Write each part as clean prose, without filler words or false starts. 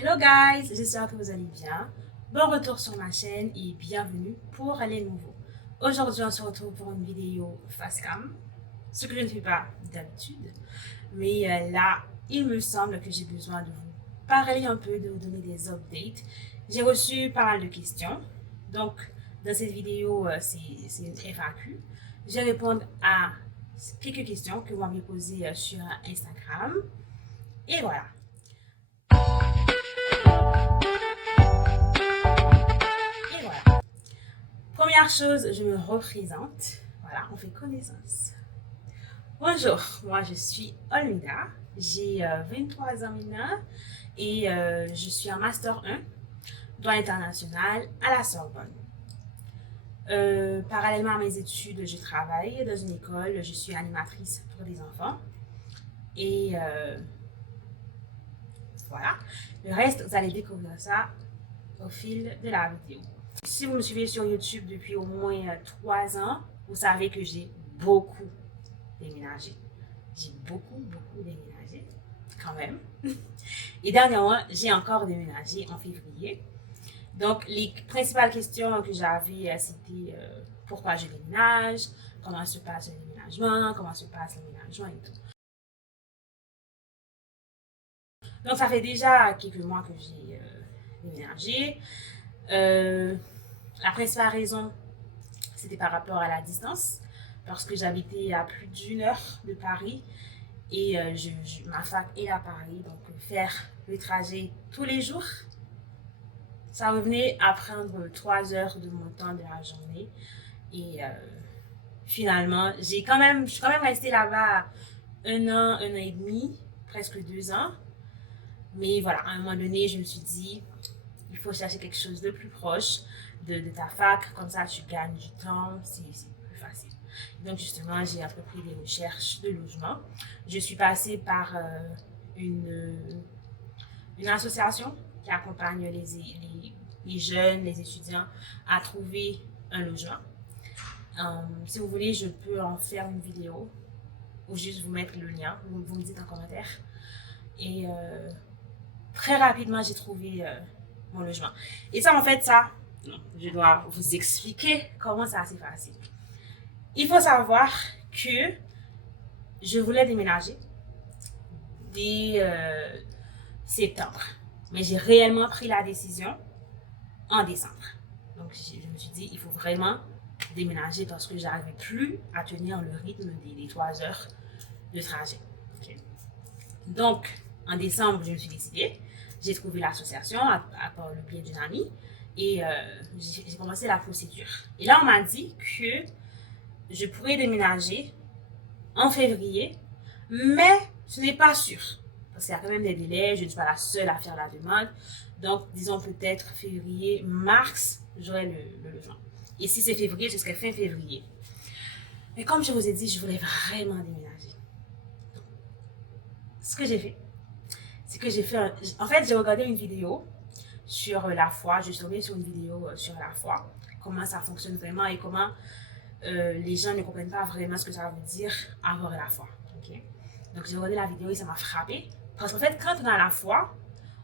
Hello guys, j'espère que vous allez bien. Bon retour sur ma chaîne et bienvenue pour les nouveaux. Aujourd'hui, on se retrouve pour une vidéo face cam, ce que je ne fais pas d'habitude. Mais là, il me semble que j'ai besoin de vous parler un peu, de vous donner des updates. J'ai reçu pas mal de questions. Donc, dans cette vidéo, c'est une FAQ. Je vais répondre à quelques questions que vous m'avez posées sur Instagram. Et voilà. Première chose, je me représente. Voilà, on fait connaissance. Bonjour, moi je suis Olmida, j'ai 23 ans maintenant et je suis en Master 1, droit international à la Sorbonne. Parallèlement à mes études, je travaille dans une école, je suis animatrice pour des enfants et voilà. Le reste, vous allez découvrir ça au fil de la vidéo. Si vous me suivez sur YouTube depuis au moins 3 ans, vous savez que j'ai beaucoup déménagé. J'ai beaucoup déménagé, quand même. Et dernièrement, j'ai encore déménagé en février. Donc, les principales questions que j'avais, c'était pourquoi je déménage, comment se passe le déménagement, comment se passe l'aménagement et tout. Donc, ça fait déjà quelques mois que j'ai déménagé. La principale raison, c'était par rapport à la distance, parce que j'habitais à plus d'1 heure de Paris et ma fac est à Paris, donc faire le trajet tous les jours, ça revenait à prendre 3 heures de mon temps de la journée. Et finalement, je suis quand même restée là-bas 1 an et demi, presque 2 ans. Mais voilà, à un moment donné, je me suis dit, il faut chercher quelque chose de plus proche de ta fac, comme ça tu gagnes du temps, c'est plus facile. Donc justement, j'ai entrepris des recherches de logement. Je suis passée par une association qui accompagne les jeunes, les étudiants à trouver un logement. Si vous voulez, je peux en faire une vidéo ou juste vous mettre le lien, vous me dites en commentaire. Et très rapidement, j'ai trouvé mon logement. Et ça, en fait, je dois vous expliquer comment ça s'est passé. Il faut savoir que je voulais déménager dès septembre. Mais j'ai réellement pris la décision en décembre. Donc, je me suis dit, il faut vraiment déménager parce que j'arrivais plus à tenir le rythme des 3 heures de trajet. Okay. Donc, en décembre, je me suis décidée. J'ai trouvé l'association à part le biais d'une amie et j'ai commencé la procédure. Et là, on m'a dit que je pourrais déménager en février, mais ce n'est pas sûr. Parce qu'il y a quand même des délais, je ne suis pas la seule à faire la demande. Donc, disons peut-être février, mars, j'aurai le logement. Et si c'est février, ce serait fin février. Mais comme je vous ai dit, je voulais vraiment déménager. Donc, ce que j'ai fait, c'est que en fait, j'ai regardé une vidéo sur la foi. Je suis tombée sur une vidéo sur la foi. Comment ça fonctionne vraiment et comment les gens ne comprennent pas vraiment ce que ça veut dire avoir la foi. Okay? Donc, j'ai regardé la vidéo et ça m'a frappée. Parce qu'en fait, quand on a la foi,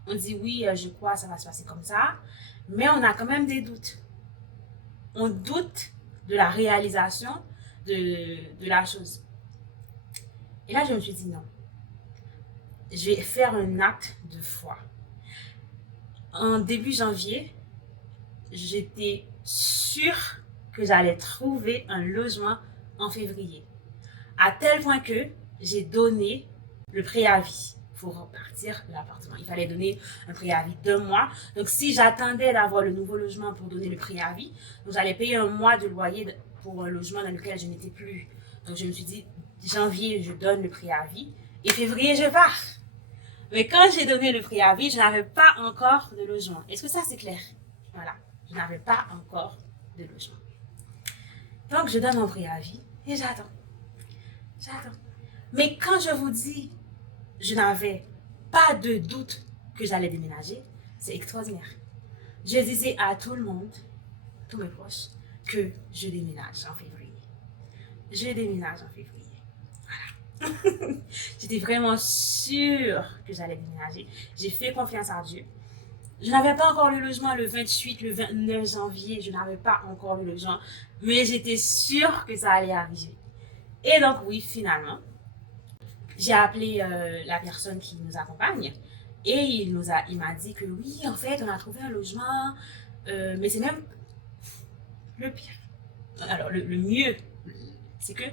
on dit oui, je crois, ça va se passer comme ça. Mais on a quand même des doutes. On doute de la réalisation de la chose. Et là, je me suis dit non. Je vais faire un acte de foi. En début janvier, j'étais sûre que j'allais trouver un logement en février. À tel point que j'ai donné le préavis pour partir de l'appartement. Il fallait donner un préavis d'1 mois. Donc, si j'attendais d'avoir le nouveau logement pour donner le préavis, j'allais payer 1 mois de loyer pour un logement dans lequel je n'étais plus. Donc, je me suis dit, janvier, je donne le préavis et février, je pars. Mais quand j'ai donné le préavis, je n'avais pas encore de logement. Est-ce que ça, c'est clair? Voilà, je n'avais pas encore de logement. Donc, je donne mon préavis et j'attends. J'attends. Mais quand je vous dis, je n'avais pas de doute que j'allais déménager, c'est extraordinaire. Je disais à tout le monde, tous mes proches, que je déménage en février. Je déménage en février. Voilà. J'étais vraiment sûre que j'allais déménager. J'ai fait confiance à Dieu. Je n'avais pas encore le logement le 28, le 29 janvier, je n'avais pas encore le logement, mais j'étais sûre que ça allait arriver. Et donc oui, finalement, j'ai appelé la personne qui nous accompagne et il m'a dit que oui, en fait, on a trouvé un logement, mais c'est même le pire. Alors, le mieux, c'est que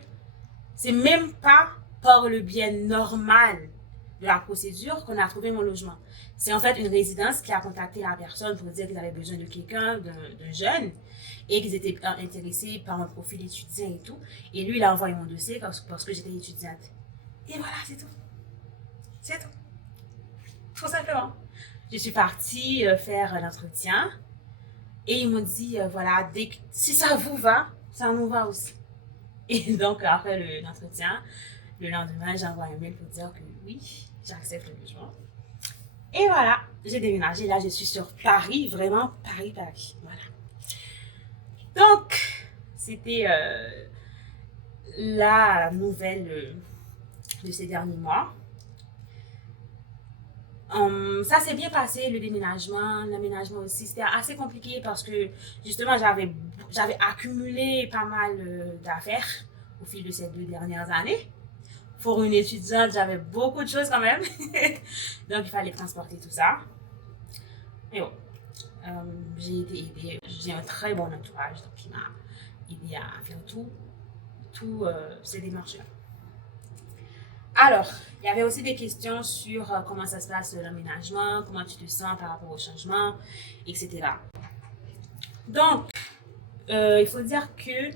c'est même pas par le biais normal de la procédure qu'on a trouvé mon logement. C'est en fait une résidence qui a contacté la personne pour dire qu'ils avaient besoin de quelqu'un, d'un jeune, et qu'ils étaient intéressés par mon profil étudiant et tout. Et lui, il a envoyé mon dossier parce que j'étais étudiante. Et voilà, c'est tout. C'est tout. Tout simplement. Je suis partie faire l'entretien et ils m'ont dit, voilà, si ça vous va, ça nous va aussi. Et donc, après l'entretien, le lendemain, j'ai envoyé un mail pour dire que oui, j'accepte le logement. Et voilà, j'ai déménagé. Là, je suis sur Paris, vraiment Paris, Paris. Voilà. Donc, c'était la nouvelle de ces derniers mois. Ça s'est bien passé, le déménagement, l'aménagement aussi. C'était assez compliqué parce que justement, j'avais accumulé pas mal d'affaires au fil de ces 2 dernières années. Pour une étudiante, j'avais beaucoup de choses quand même. Donc, il fallait transporter tout ça. Mais bon, j'ai été aidée. J'ai un très bon entourage, donc il m'a aidé à faire tout ces démarches-là. Alors, il y avait aussi des questions sur comment ça se passe l'aménagement, comment tu te sens par rapport au changement, etc. Donc, il faut dire que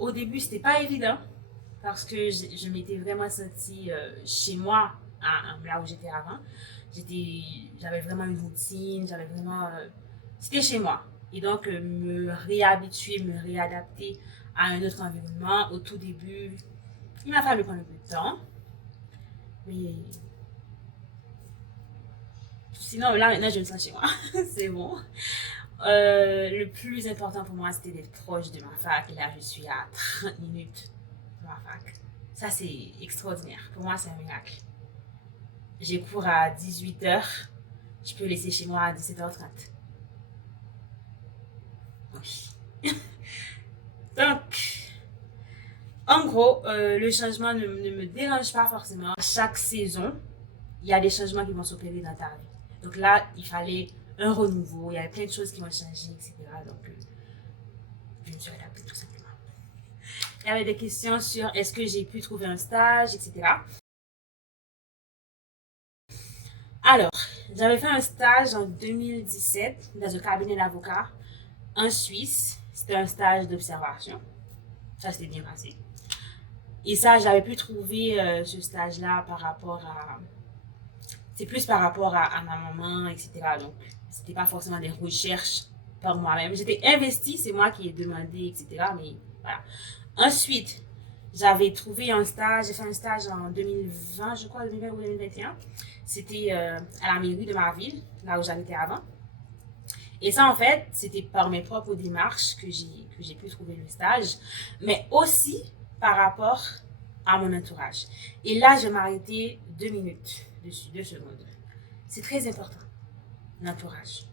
au début, c'était pas évident parce que je m'étais vraiment sentie chez moi, là où j'étais avant. J'avais vraiment une routine, j'avais vraiment. C'était chez moi. Et donc, me réhabituer, me réadapter à un autre environnement, au tout début, il m'a fallu prendre un peu de temps. Mais sinon, là, maintenant, je me sens chez moi. C'est bon. Le plus important pour moi, c'était d'être proche de ma fac. Et là, je suis à 30 minutes de ma fac. Ça, c'est extraordinaire. Pour moi, c'est un miracle. J'ai cours à 18h. Je peux laisser chez moi à 17h30. Oui. Donc, en gros, le changement ne me dérange pas forcément. Chaque saison, il y a des changements qui vont s'opérer dans ta vie. Donc là, il fallait un renouveau. Il y avait plein de choses qui vont changer, etc. Donc, je me suis adaptée tout simplement. Il y avait des questions sur est-ce que j'ai pu trouver un stage, etc. Alors, j'avais fait un stage en 2017 dans un cabinet d'avocat en Suisse. C'était un stage d'observation. Ça s'était bien passé. Et ça, j'avais pu trouver ce stage-là par rapport à... C'est plus par rapport à ma maman, etc. Donc, c'était pas forcément des recherches par moi-même. J'étais investie, c'est moi qui ai demandé, etc. Mais voilà. Ensuite, j'avais trouvé un stage, j'ai fait un stage en 2020, je crois, 2020 ou 2021. C'était à la mairie de ma ville, là où j'habitais avant. Et ça, en fait, c'était par mes propres démarches que j'ai pu trouver le stage, mais aussi par rapport à mon entourage. Et là, je m'arrêtais 2 minutes dessus, 2 secondes. C'est très important, l'entourage.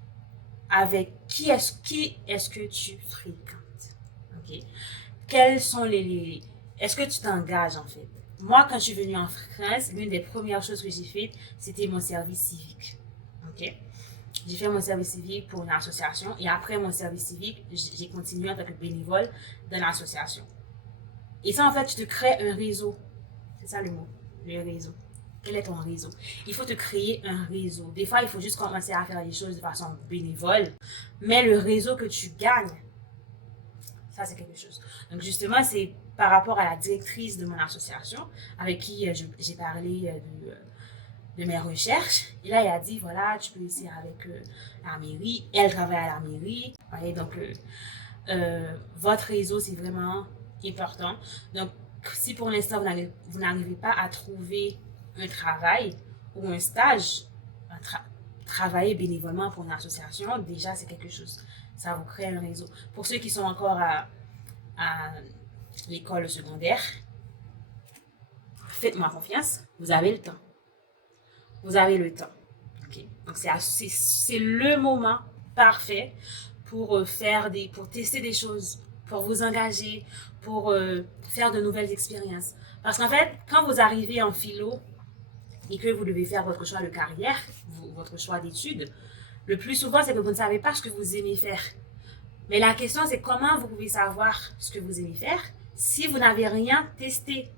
Avec qui est-ce que tu fréquentes? Ok? Quels sont Est-ce que tu t'engages en fait? Moi, quand je suis venue en France, l'une des premières choses que j'ai faites, c'était mon service civique. Ok? J'ai fait mon service civique pour une association et après mon service civique, j'ai continué en tant que bénévole dans l'association. Et ça, en fait, tu te crées un réseau. C'est ça le mot, le réseau. Quel est ton réseau? Il faut te créer un réseau. Des fois, il faut juste commencer à faire les choses de façon bénévole, mais le réseau que tu gagnes, ça, c'est quelque chose. Donc, justement, c'est par rapport à la directrice de mon association avec qui j'ai parlé de mes recherches. Et là, elle a dit, voilà, tu peux essayer avec la mairie. Elle travaille à la mairie. Vous voyez, donc, votre réseau, c'est vraiment important. Donc, si pour l'instant, vous n'arrivez pas à trouver un travail ou un stage, travailler bénévolement pour une association, déjà, c'est quelque chose. Ça vous crée un réseau. Pour ceux qui sont encore à l'école secondaire, faites-moi confiance, vous avez le temps. Vous avez le temps. Ok. Donc, c'est le moment parfait pour pour tester des choses, pour vous engager, pour faire de nouvelles expériences. Parce qu'en fait, quand vous arrivez en philo et que vous devez faire votre choix de carrière, votre choix d'études, le plus souvent, c'est que vous ne savez pas ce que vous aimez faire. Mais la question, c'est comment vous pouvez savoir ce que vous aimez faire si vous n'avez rien testé.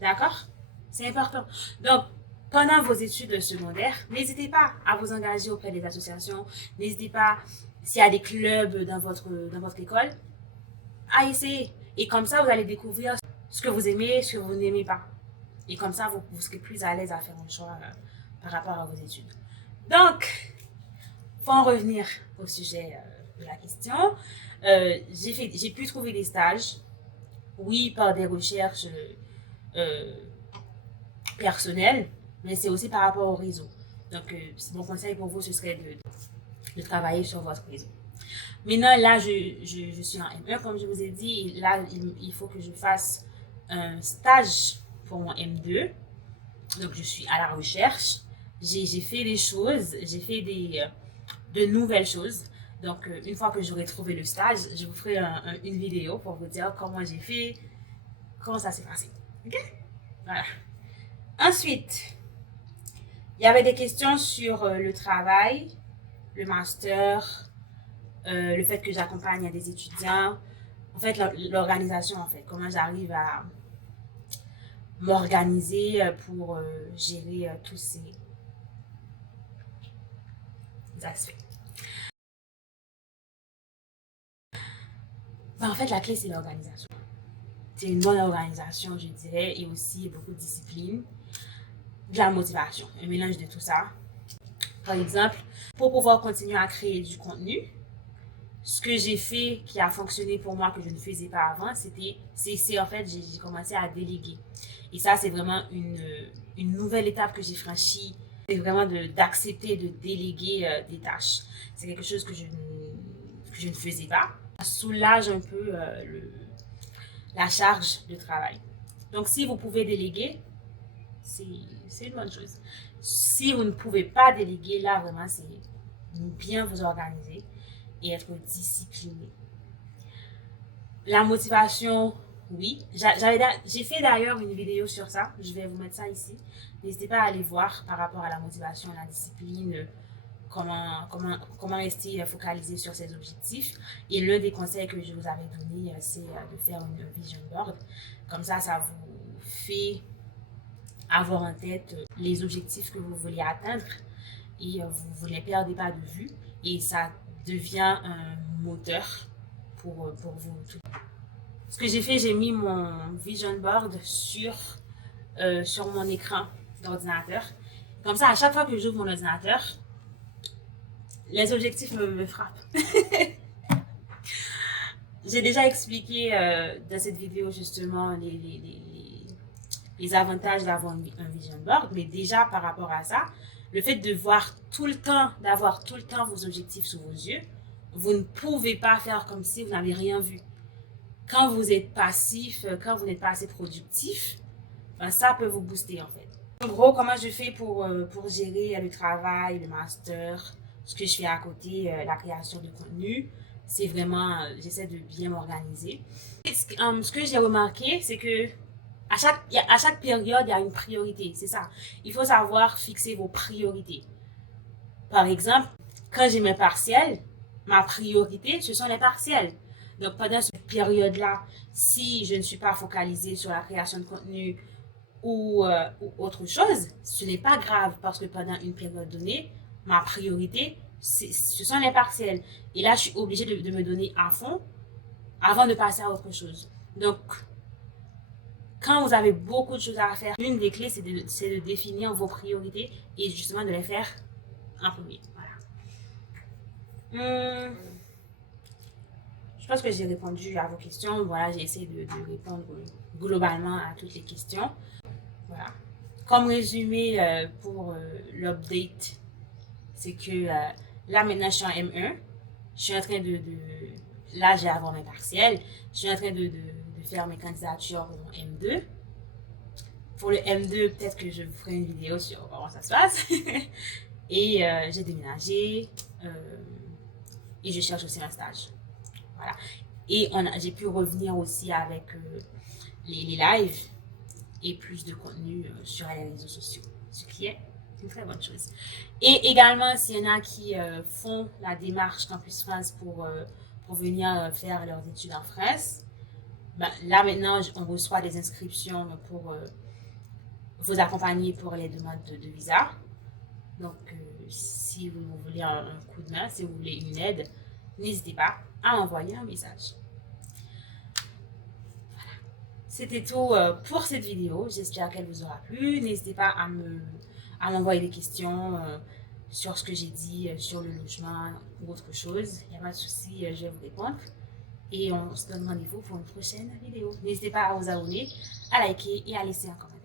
D'accord? C'est important. Donc, pendant vos études secondaires, n'hésitez pas à vous engager auprès des associations. N'hésitez pas, s'il y a des clubs dans votre école, à essayer. Et comme ça, vous allez découvrir ce que vous aimez, ce que vous n'aimez pas. Et comme ça, vous serez plus à l'aise à faire un choix par rapport à vos études. Donc, pour en revenir au sujet de la question, j'ai pu trouver des stages, oui, par des recherches personnelles, mais c'est aussi par rapport au réseau. Donc, mon conseil pour vous, ce serait de travailler sur votre réseau. Maintenant, là, je suis en M1, comme je vous ai dit, et là, il faut que je fasse un stage pour mon M2. Donc, je suis à la recherche. J'ai fait des choses, j'ai fait de nouvelles choses. Donc, une fois que j'aurai trouvé le stage, je vous ferai une vidéo pour vous dire comment j'ai fait, comment ça s'est passé. OK? Voilà. Ensuite, il y avait des questions sur le travail, le master, le fait que j'accompagne des étudiants, en fait, l'organisation, en fait, comment j'arrive à m'organiser pour gérer tous ces aspects. Ben, en fait, la clé, c'est l'organisation. C'est une bonne organisation, je dirais, et aussi beaucoup de discipline, de la motivation, un mélange de tout ça. Par exemple, pour pouvoir continuer à créer du contenu, ce que j'ai fait qui a fonctionné pour moi que je ne faisais pas avant, c'est en fait, j'ai commencé à déléguer. Et ça, c'est vraiment une nouvelle étape que j'ai franchie. C'est vraiment d'accepter de déléguer des tâches. C'est quelque chose que je ne faisais pas. Ça soulage un peu la charge de travail. Donc, si vous pouvez déléguer, c'est une bonne chose. Si vous ne pouvez pas déléguer, là, vraiment, c'est bien vous organiser et être discipliné. La motivation, oui. J'ai fait d'ailleurs une vidéo sur ça. Je vais vous mettre ça ici. N'hésitez pas à aller voir par rapport à la motivation, la discipline, comment rester focalisé sur ses objectifs. Et l'un des conseils que je vous avais donné, c'est de faire une vision board. Comme ça vous fait avoir en tête les objectifs que vous voulez atteindre et vous ne les perdez pas de vue. Et ça devient un moteur pour vous. Ce que j'ai fait, j'ai mis mon vision board sur mon écran d'ordinateur. Comme ça, à chaque fois que j'ouvre mon ordinateur, les objectifs me frappent. J'ai déjà expliqué dans cette vidéo justement les avantages d'avoir un vision board, mais déjà par rapport à ça, le fait d'avoir tout le temps vos objectifs sous vos yeux, vous ne pouvez pas faire comme si vous n'avez rien vu. Quand vous êtes passif, quand vous n'êtes pas assez productif, ben ça peut vous booster en fait. En gros, comment je fais pour gérer le travail, le master, ce que je fais à côté, la création de contenu, c'est vraiment, j'essaie de bien m'organiser. Ce que j'ai remarqué, c'est que à chaque période, il y a une priorité, c'est ça. Il faut savoir fixer vos priorités. Par exemple, quand j'ai mes partiels, ma priorité, ce sont les partiels. Donc, pendant cette période-là, si je ne suis pas focalisée sur la création de contenu ou autre chose, ce n'est pas grave parce que pendant une période donnée, ma priorité, ce sont les partiels. Et là, je suis obligée de me donner à fond avant de passer à autre chose. Donc, quand vous avez beaucoup de choses à faire, l'une des clés, c'est de définir vos priorités et justement de les faire en premier. Voilà. Je pense que j'ai répondu à vos questions. Voilà, j'ai essayé de répondre globalement à toutes les questions. Voilà. Comme résumé pour l'update, c'est que là maintenant je suis en M1. Je suis en train là j'ai avoir mes partiels. Je suis en train de faire mes candidatures pour mon M2. Pour le M2, peut-être que je vous ferai une vidéo sur comment ça se passe. Et j'ai déménagé et je cherche aussi un stage. Voilà. Et j'ai pu revenir aussi avec les lives et plus de contenu sur les réseaux sociaux, ce qui est une très bonne chose. Et également, s'il y en a qui font la démarche Campus France pour venir faire leurs études en France, ben, là maintenant, on reçoit des inscriptions pour vous accompagner pour les demandes de visa. Donc, si vous voulez un coup de main, si vous voulez une aide, n'hésitez pas à envoyer un message. C'était tout pour cette vidéo. J'espère qu'elle vous aura plu. N'hésitez pas à m'envoyer des questions sur ce que j'ai dit, sur le logement ou autre chose. Il n'y a pas de souci, je vais vous répondre. Et on se donne rendez-vous pour une prochaine vidéo. N'hésitez pas à vous abonner, à liker et à laisser un commentaire.